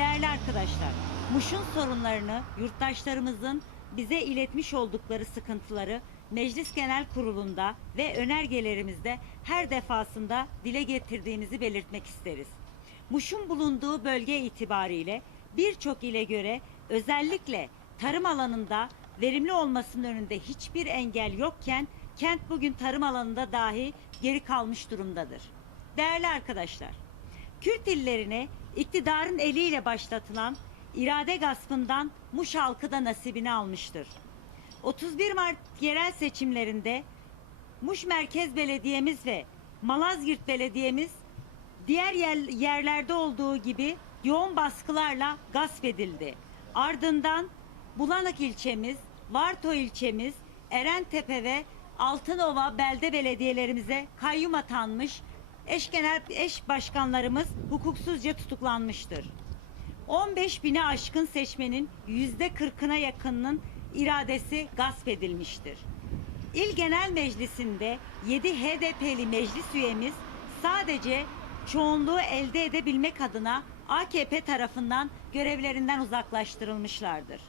Değerli arkadaşlar, Muş'un sorunlarını, yurttaşlarımızın bize iletmiş oldukları sıkıntıları Meclis Genel Kurulu'nda ve önergelerimizde her defasında dile getirdiğimizi belirtmek isteriz. Muş'un bulunduğu bölge itibariyle birçok ile göre özellikle tarım alanında verimli olmasının önünde hiçbir engel yokken kent bugün tarım alanında dahi geri kalmış durumdadır. Değerli arkadaşlar, Kürt illerine iktidarın eliyle başlatılan irade gaspından Muş halkı da nasibini almıştır. 31 Mart yerel seçimlerinde Muş Merkez Belediyemiz ve Malazgirt Belediyemiz diğer yer- yerlerde olduğu gibi yoğun baskılarla gasp edildi. Ardından Bulanık ilçemiz, Varto ilçemiz, Erentepe ve Altınova belde belediyelerimize kayyum atanmış, eş genel eş başkanlarımız hukuksuzca tutuklanmıştır. 15 bine aşkın seçmenin yüzde 40'ına yakınının iradesi gasp edilmiştir. İl Genel Meclisi'nde 7 HDP'li meclis üyemiz sadece çoğunluğu elde edebilmek adına AKP tarafından görevlerinden uzaklaştırılmışlardır.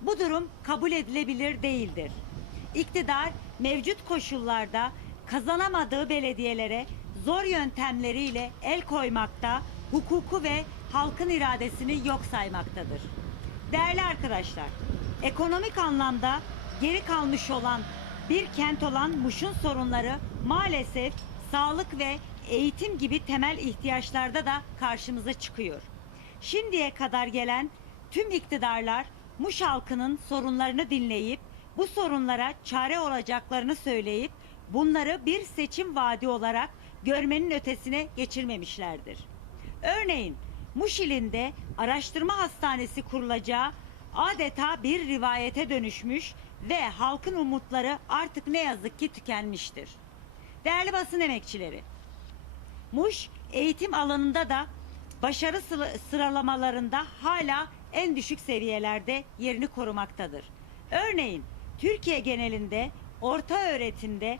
Bu durum kabul edilebilir değildir. İktidar mevcut koşullarda kazanamadığı belediyelere zor yöntemleriyle el koymakta, hukuku ve halkın iradesini yok saymaktadır. Değerli arkadaşlar, ekonomik anlamda geri kalmış olan bir kent olan Muş'un sorunları maalesef sağlık ve eğitim gibi temel ihtiyaçlarda da karşımıza çıkıyor. Şimdiye kadar gelen tüm iktidarlar Muş halkının sorunlarını dinleyip bu sorunlara çare olacaklarını söyleyip bunları bir seçim vaadi olarak görmenin ötesine geçirmemişlerdir. Örneğin Muş ilinde araştırma hastanesi kurulacağı adeta bir rivayete dönüşmüş ve halkın umutları artık ne yazık ki tükenmiştir. Değerli basın emekçileri, Muş eğitim alanında da başarı sıra- sıralamalarında hala en düşük seviyelerde yerini korumaktadır. Örneğin Türkiye genelinde orta öğretimde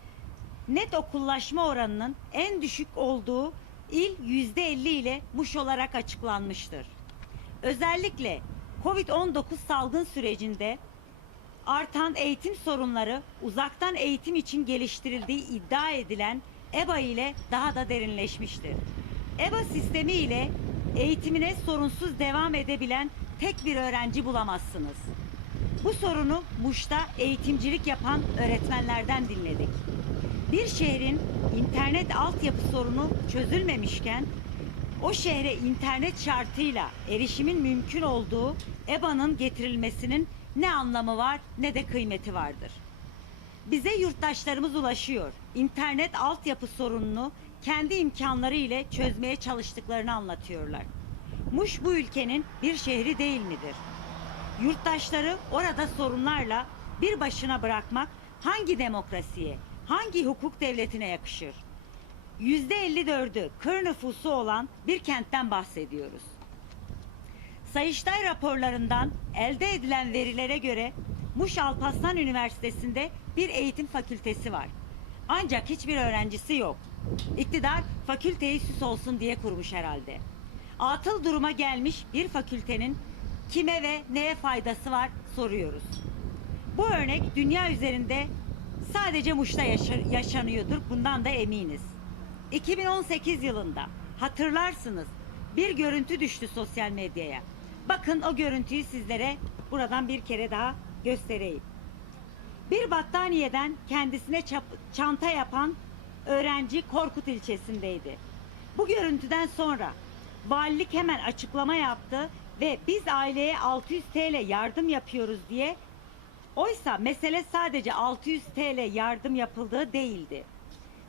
net okullaşma oranının en düşük olduğu il %50 ile Muş olarak açıklanmıştır. Özellikle Covid-19 salgın sürecinde artan eğitim sorunları uzaktan eğitim için geliştirildiği iddia edilen EBA ile daha da derinleşmiştir. EBA sistemi ile eğitimine sorunsuz devam edebilen tek bir öğrenci bulamazsınız. Bu sorunu Muş'ta eğitimcilik yapan öğretmenlerden dinledik. Bir şehrin internet altyapı sorunu çözülmemişken o şehre internet şartıyla erişimin mümkün olduğu EBA'nın getirilmesinin ne anlamı var ne de kıymeti vardır. Bize yurttaşlarımız ulaşıyor. İnternet altyapı sorununu kendi imkanları ile çözmeye çalıştıklarını anlatıyorlar. Muş bu ülkenin bir şehri değil midir? Yurttaşları orada sorunlarla bir başına bırakmak hangi demokrasiye, hangi hukuk devletine yakışır? %54'ü kır nüfusu olan bir kentten bahsediyoruz. Sayıştay raporlarından elde edilen verilere göre Muş Alparslan Üniversitesi'nde bir eğitim fakültesi var. Ancak hiçbir öğrencisi yok. İktidar fakülteyi süs olsun diye kurmuş herhalde. Atıl duruma gelmiş bir fakültenin kime ve neye faydası var soruyoruz. Bu örnek dünya üzerinde sadece Muş'ta yaşa- yaşanıyordur. Bundan da eminiz. 2018 yılında hatırlarsınız bir görüntü düştü sosyal medyaya. Bakın o görüntüyü sizlere buradan bir kere daha göstereyim. Bir battaniyeden kendisine çanta yapan öğrenci Korkut ilçesindeydi. Bu görüntüden sonra valilik hemen açıklama yaptı ve biz aileye 600 TL yardım yapıyoruz diye Oysa mesele sadece 600 TL yardım yapıldığı değildi.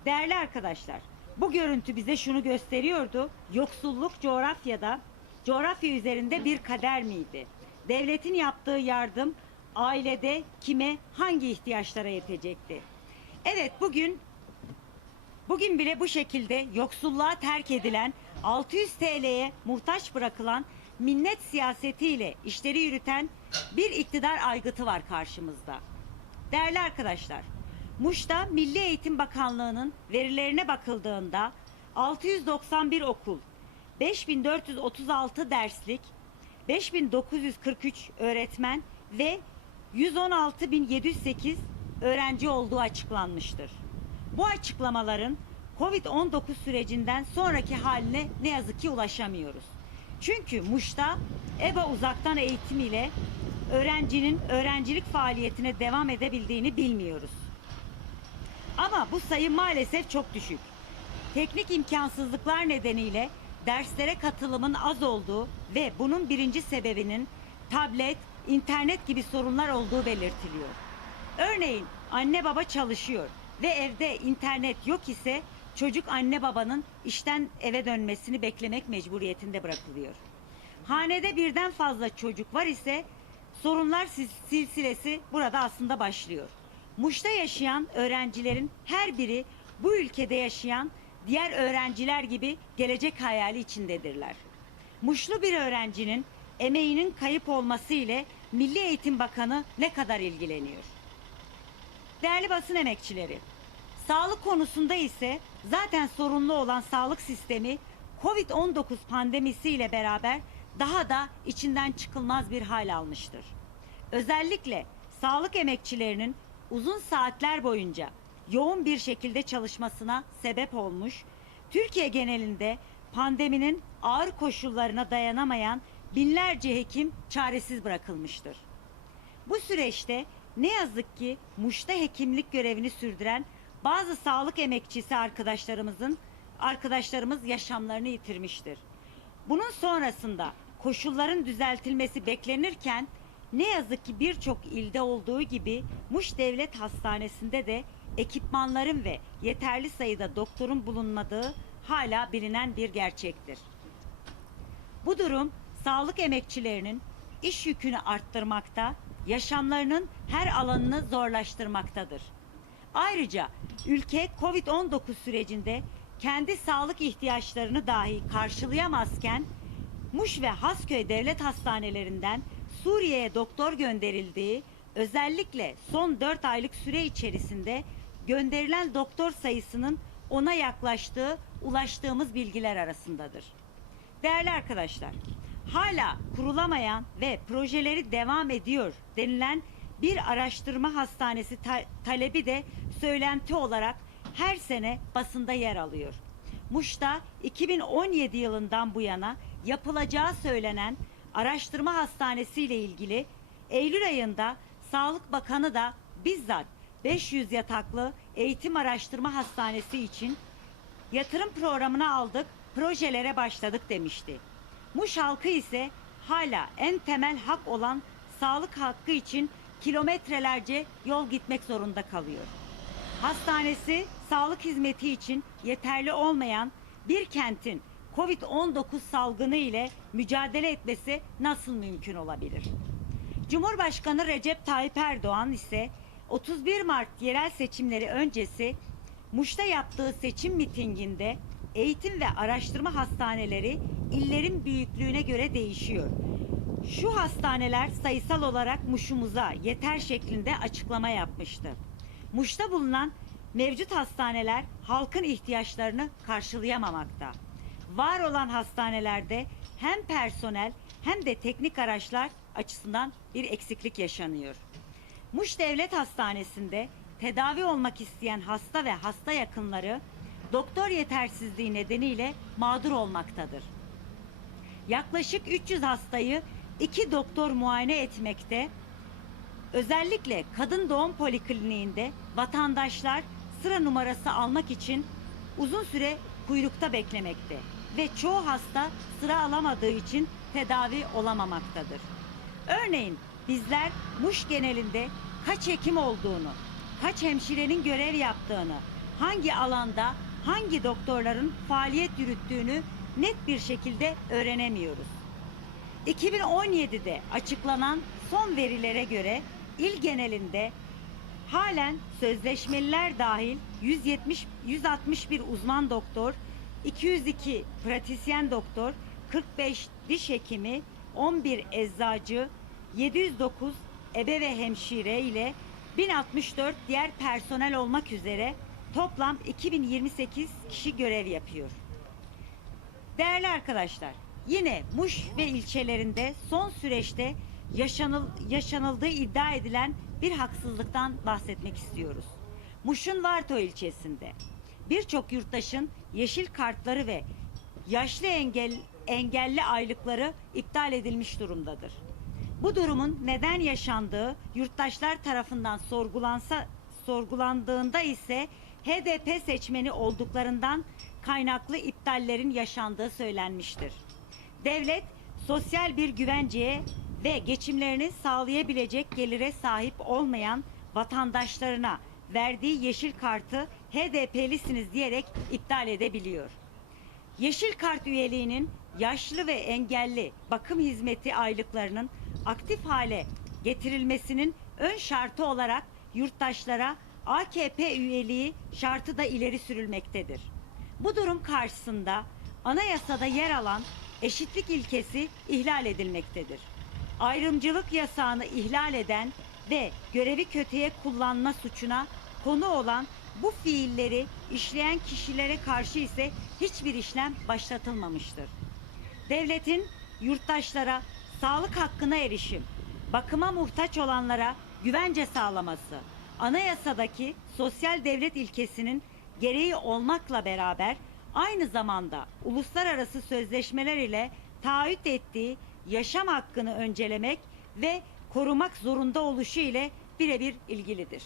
Değerli arkadaşlar, bu görüntü bize şunu gösteriyordu. Yoksulluk coğrafyada, coğrafya üzerinde bir kader miydi? Devletin yaptığı yardım ailede kime, hangi ihtiyaçlara yetecekti? Evet bugün Bugün bile bu şekilde yoksulluğa terk edilen 600 TL'ye muhtaç bırakılan minnet siyasetiyle işleri yürüten bir iktidar aygıtı var karşımızda. Değerli arkadaşlar, Muş'ta Milli Eğitim Bakanlığı'nın verilerine bakıldığında 691 okul, 5436 derslik, 5943 öğretmen ve 116708 öğrenci olduğu açıklanmıştır. Bu açıklamaların Covid-19 sürecinden sonraki haline ne yazık ki ulaşamıyoruz. Çünkü Muş'ta EBA uzaktan eğitim ile öğrencinin öğrencilik faaliyetine devam edebildiğini bilmiyoruz. Ama bu sayı maalesef çok düşük. Teknik imkansızlıklar nedeniyle derslere katılımın az olduğu ve bunun birinci sebebinin tablet, internet gibi sorunlar olduğu belirtiliyor. Örneğin anne baba çalışıyor ve evde internet yok ise çocuk anne babanın işten eve dönmesini beklemek mecburiyetinde bırakılıyor. Hanede birden fazla çocuk var ise sorunlar sil- silsilesi burada aslında başlıyor. Muş'ta yaşayan öğrencilerin her biri bu ülkede yaşayan diğer öğrenciler gibi gelecek hayali içindedirler. Muşlu bir öğrencinin emeğinin kayıp olması ile Milli Eğitim Bakanı ne kadar ilgileniyor? Değerli basın emekçileri, sağlık konusunda ise zaten sorunlu olan sağlık sistemi Covid-19 pandemisi ile beraber daha da içinden çıkılmaz bir hal almıştır. Özellikle sağlık emekçilerinin uzun saatler boyunca yoğun bir şekilde çalışmasına sebep olmuş, Türkiye genelinde pandeminin ağır koşullarına dayanamayan binlerce hekim çaresiz bırakılmıştır. Bu süreçte ne yazık ki Muş'ta hekimlik görevini sürdüren bazı sağlık emekçisi arkadaşlarımızın arkadaşlarımız yaşamlarını yitirmiştir. Bunun sonrasında koşulların düzeltilmesi beklenirken ne yazık ki birçok ilde olduğu gibi Muş Devlet Hastanesi'nde de ekipmanların ve yeterli sayıda doktorun bulunmadığı hala bilinen bir gerçektir. Bu durum sağlık emekçilerinin iş yükünü arttırmakta, yaşamlarının her alanını zorlaştırmaktadır. Ayrıca ülke Covid-19 sürecinde kendi sağlık ihtiyaçlarını dahi karşılayamazken Muş ve Hasköy devlet hastanelerinden Suriye'ye doktor gönderildiği özellikle son 4 aylık süre içerisinde gönderilen doktor sayısının ona yaklaştığı ulaştığımız bilgiler arasındadır. Değerli arkadaşlar, hala kurulamayan ve projeleri devam ediyor denilen bir araştırma hastanesi ta- talebi de söylenti olarak her sene basında yer alıyor. Muş'ta 2017 yılından bu yana yapılacağı söylenen araştırma hastanesi ile ilgili Eylül ayında Sağlık Bakanı da bizzat 500 yataklı eğitim araştırma hastanesi için yatırım programına aldık, projelere başladık demişti. Muş halkı ise hala en temel hak olan sağlık hakkı için kilometrelerce yol gitmek zorunda kalıyor. Hastanesi sağlık hizmeti için yeterli olmayan bir kentin Covid-19 salgını ile mücadele etmesi nasıl mümkün olabilir? Cumhurbaşkanı Recep Tayyip Erdoğan ise 31 Mart yerel seçimleri öncesi Muş'ta yaptığı seçim mitinginde eğitim ve araştırma hastaneleri illerin büyüklüğüne göre değişiyor. Şu hastaneler sayısal olarak Muş'umuza yeter şeklinde açıklama yapmıştı. Muş'ta bulunan mevcut hastaneler halkın ihtiyaçlarını karşılayamamakta. Var olan hastanelerde hem personel hem de teknik araçlar açısından bir eksiklik yaşanıyor. Muş Devlet Hastanesi'nde tedavi olmak isteyen hasta ve hasta yakınları doktor yetersizliği nedeniyle mağdur olmaktadır. Yaklaşık 300 hastayı iki doktor muayene etmekte. Özellikle kadın doğum polikliniğinde vatandaşlar sıra numarası almak için uzun süre kuyrukta beklemekte ve çoğu hasta sıra alamadığı için tedavi olamamaktadır. Örneğin bizler Muş genelinde kaç hekim olduğunu, kaç hemşirenin görev yaptığını, hangi alanda hangi doktorların faaliyet yürüttüğünü net bir şekilde öğrenemiyoruz. 2017'de açıklanan son verilere göre il genelinde halen sözleşmeliler dahil 170 161 uzman doktor, 202 pratisyen doktor, 45 diş hekimi, 11 eczacı, 709 ebe ve hemşire ile 1064 diğer personel olmak üzere toplam 2028 kişi görev yapıyor. Değerli arkadaşlar, Yine Muş ve ilçelerinde son süreçte yaşanıl, yaşanıldığı iddia edilen bir haksızlıktan bahsetmek istiyoruz. Muş'un Varto ilçesinde birçok yurttaşın yeşil kartları ve yaşlı engel, engelli aylıkları iptal edilmiş durumdadır. Bu durumun neden yaşandığı yurttaşlar tarafından sorgulansa sorgulandığında ise HDP seçmeni olduklarından kaynaklı iptallerin yaşandığı söylenmiştir. Devlet sosyal bir güvenceye ve geçimlerini sağlayabilecek gelire sahip olmayan vatandaşlarına verdiği yeşil kartı HDP'lisiniz diyerek iptal edebiliyor. Yeşil kart üyeliğinin yaşlı ve engelli bakım hizmeti aylıklarının aktif hale getirilmesinin ön şartı olarak yurttaşlara AKP üyeliği şartı da ileri sürülmektedir. Bu durum karşısında anayasada yer alan eşitlik ilkesi ihlal edilmektedir. Ayrımcılık yasağını ihlal eden ve görevi kötüye kullanma suçuna konu olan bu fiilleri işleyen kişilere karşı ise hiçbir işlem başlatılmamıştır. Devletin yurttaşlara sağlık hakkına erişim, bakıma muhtaç olanlara güvence sağlaması, anayasadaki sosyal devlet ilkesinin gereği olmakla beraber aynı zamanda uluslararası sözleşmeler ile taahhüt ettiği yaşam hakkını öncelemek ve korumak zorunda oluşu ile birebir ilgilidir.